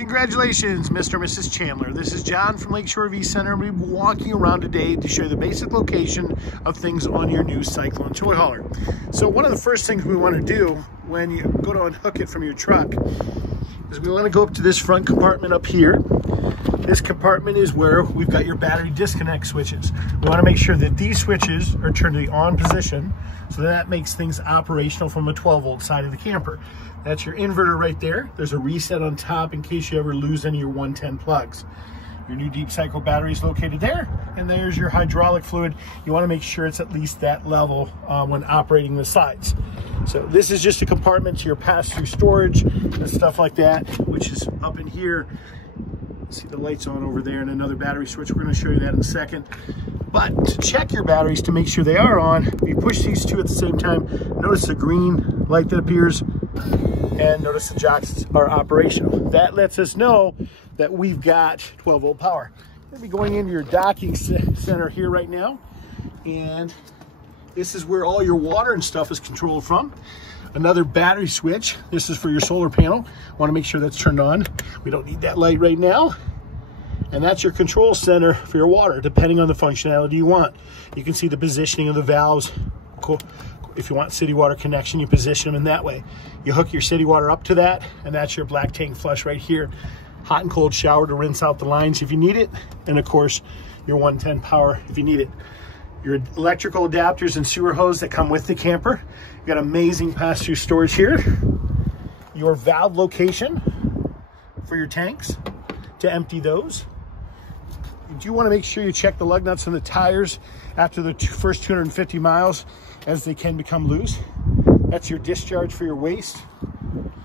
Congratulations, Mr. and Mrs. Chandler. This is John from Lakeshore RV Center. We'll be walking around today to show you the basic location of things on your new Cyclone toy hauler. So one of the first things we want to do when you go to unhook it from your truck is we want to go up to this front compartment up here. This compartment is where we've got your battery disconnect switches. We want to make sure that these switches are turned to the on position, so that makes things operational from a 12-volt side of the camper. That's your inverter right there. There's a reset on top in case you ever lose any of your 110 plugs. Your new deep cycle battery is located there, and there's your hydraulic fluid. You want to make sure it's at least that level when operating the sides. So this is just a compartment to your pass-through storage and stuff like that, which is up in here. See the lights on over there and another battery switch. We're going to show you that in a second. But to check your batteries to make sure they are on, you push these two at the same time. Notice the green light that appears, and notice the jocks are operational. That lets us know that we've got 12-volt power. We're going to be going into your docking center here right now, and this is where all your water and stuff is controlled from. Another battery switch. This is for your solar panel. Want to make sure that's turned on. We don't need that light right now. And that's your control center for your water, depending on the functionality you want. You can see the positioning of the valves. Cool. If you want city water connection, you position them in that way. You hook your city water up to that, and that's your black tank flush right here. Hot and cold shower to rinse out the lines if you need it. And of course, your 110 power if you need it. Your electrical adapters and sewer hose that come with the camper. You got amazing pass-through storage here. Your valve location for your tanks to empty those. You do want to make sure you check the lug nuts on the tires after the first 250 miles, as they can become loose. That's your discharge for your waste.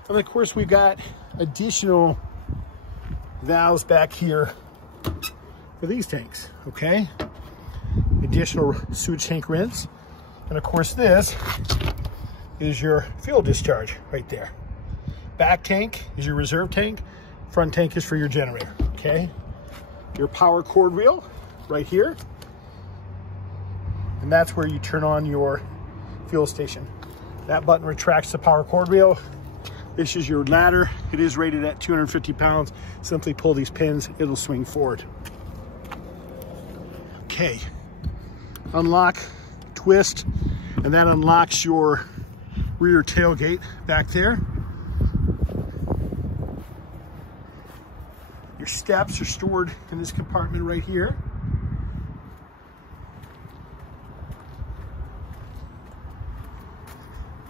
And of course, we've got additional valves back here for these tanks, okay? Additional sewage tank rinse. And of course, this is your fuel discharge right there. Back tank is your reserve tank. Front tank is for your generator, okay? Your power cord reel right here. And that's where you turn on your fuel station. That button retracts the power cord reel. This is your ladder. It is rated at 250 pounds. Simply pull these pins, it'll swing forward. Okay, unlock, twist, and that unlocks your rear tailgate back there. Your steps are stored in this compartment right here.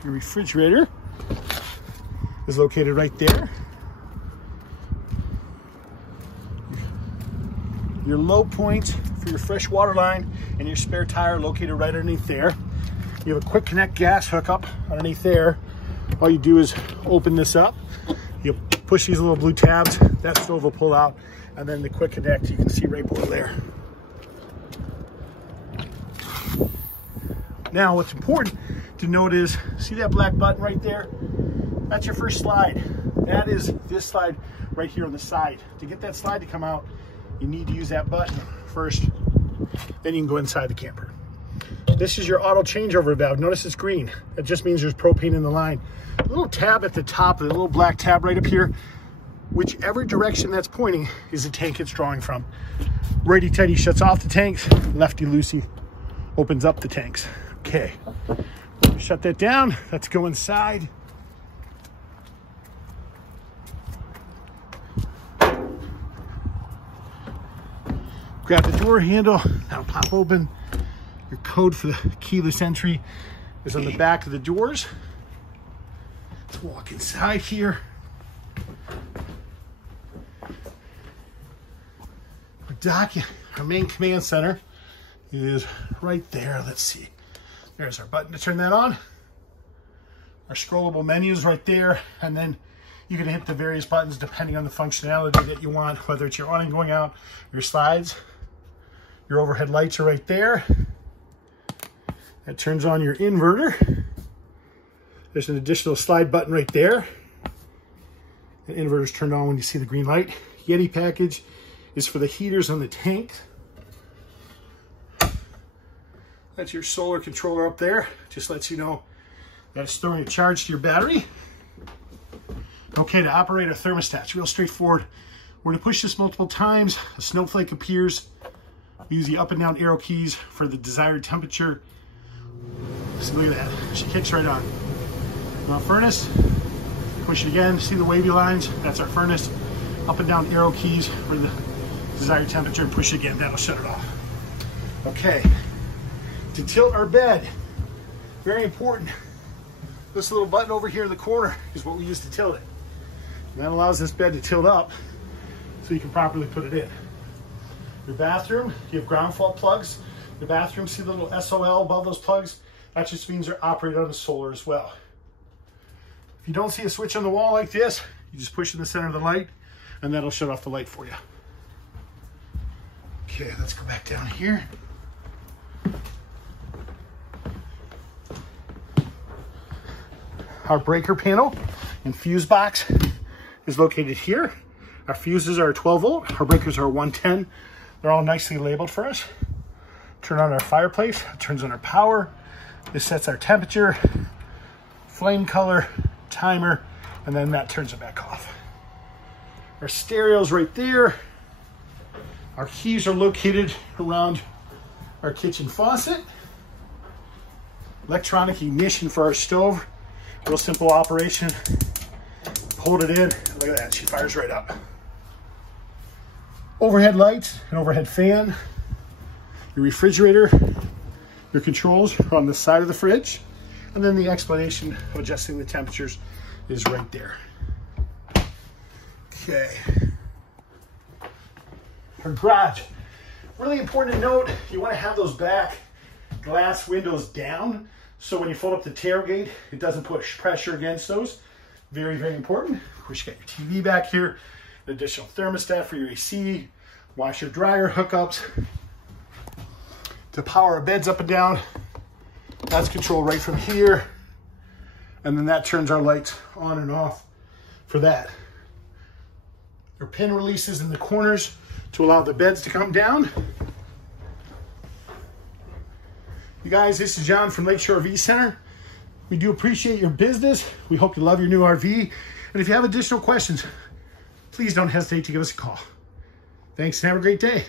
Your refrigerator is located right there. Your low point for your fresh water line and your spare tire located right underneath there. You have a quick connect gas hookup underneath there. All you do is open this up. You push these little blue tabs, that stove will pull out, and then the quick connect you can see right below there. Now what's important to note is, see that black button right there? That's your first slide. That is this slide right here on the side. To get that slide to come out, you need to use that button first, then you can go inside the camper. This is your auto changeover valve. Notice it's green. That just means there's propane in the line. A little tab at the top, a little black tab right up here. Whichever direction that's pointing is the tank it's drawing from. Righty-tighty shuts off the tanks. Lefty-loosey opens up the tanks. Okay, shut that down. Let's go inside. Grab the door handle, that'll pop open. Your code for the keyless entry is on the back of the doors. Let's walk inside here. Our main command center is right there. Let's see. There's our button to turn that on. Our scrollable menu is right there. And then you can hit the various buttons depending on the functionality that you want, whether it's your on and going out, your slides. Your overhead lights are right there. That turns on your inverter. There's an additional slide button right there. The inverter's turned on when you see the green light. Yeti package is for the heaters on the tank. That's your solar controller up there. Just lets you know that it's throwing a charge to your battery. Okay, to operate a thermostat, it's real straightforward. We're gonna push this multiple times. A snowflake appears. We use the up and down arrow keys for the desired temperature. So look at that, she kicks right on. Now furnace, push it again, see the wavy lines? That's our furnace. Up and down arrow keys for the desired temperature, and push it again, that'll shut it off. Okay, to tilt our bed, very important. This little button over here in the corner is what we use to tilt it. And that allows this bed to tilt up so you can properly put it in. Your bathroom, you have ground fault plugs. The bathroom, see the little SOL above those plugs? That just means they're operated on the solar as well. If you don't see a switch on the wall like this, you just push in the center of the light and that'll shut off the light for you. Okay, let's go back down here. Our breaker panel and fuse box is located here. Our fuses are 12 volt, our breakers are 110. They're all nicely labeled for us. Turn on our fireplace, it turns on our power. This sets our temperature, flame color, timer, and then that turns it back off. Our stereo's right there. Our keys are located around our kitchen faucet. Electronic ignition for our stove. Real simple operation. Hold it in, look at that, she fires right up. Overhead lights, an overhead fan. Your refrigerator, your controls are on the side of the fridge. And then the explanation of adjusting the temperatures is right there. Okay. Our garage. Really important to note, you want to have those back glass windows down so when you fold up the tailgate, it doesn't push pressure against those. Very, very important. Of course, you got your TV back here, an additional thermostat for your AC, washer dryer hookups. To power our beds up and down, that's controlled right from here. And then that turns our lights on and off for that. Our pin releases in the corners to allow the beds to come down. You guys, this is John from Lakeshore RV Center. We do appreciate your business. We hope you love your new RV. And if you have additional questions, please don't hesitate to give us a call. Thanks and have a great day.